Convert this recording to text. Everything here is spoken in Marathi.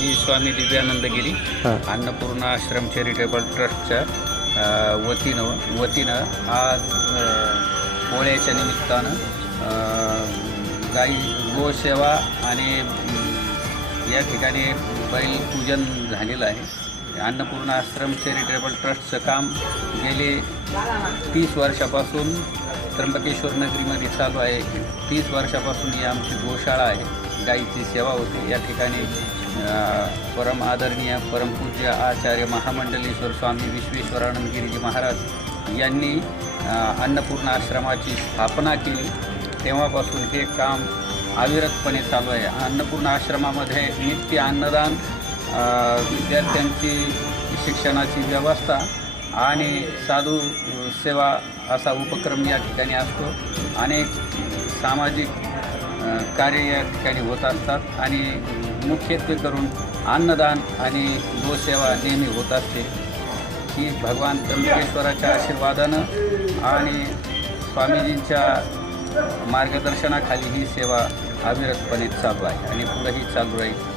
मी दिव्यानंद गिरी हां. अन्नपूर्णा आश्रम चॅरिटेबल ट्रस्टच्या वतीनं वतीनं आज पोळ्याच्या निमित्तानं गाई गोसेवा आणि या ठिकाणी बैल पूजन झालेलं आहे. अन्नपूर्णा आश्रम चॅरिटेबल ट्रस्टचं काम गेले तीस वर्षापासून त्र्यंबकेश्वर नगरीमध्ये चालू आहे. तीस वर्षापासून ही आमची गोशाळा आहे. गाईची सेवा होते. या ठिकाणी परम आदरणीय परमपूज्य आचार्य महामंडलेश्वर स्वामी विश्वेश्वरानंद गिरीजी महाराज यांनी अन्नपूर्णा आश्रमाची स्थापना केली. तेव्हापासून हे काम अविरतपणे चालू आहे. अन्नपूर्णा आश्रमामध्ये नित्य अन्नदान विद्यार्थ्यांची शिक्षणाची व्यवस्था आणि साधू सेवा असा उपक्रम या ठिकाणी असतो. अनेक सामाजिक कार्य या ठिकाणी होत असतात आणि मुख्यत्वे करून अन्नदान आणि गोसेवा नेहमी होत असते. ही भगवान त्र्यंबकेश्वराच्या आशीर्वादानं आणि स्वामीजींच्या मार्गदर्शनाखाली ही सेवा अविरतपणे चालू आहे आणि पुढेही चालू राहील.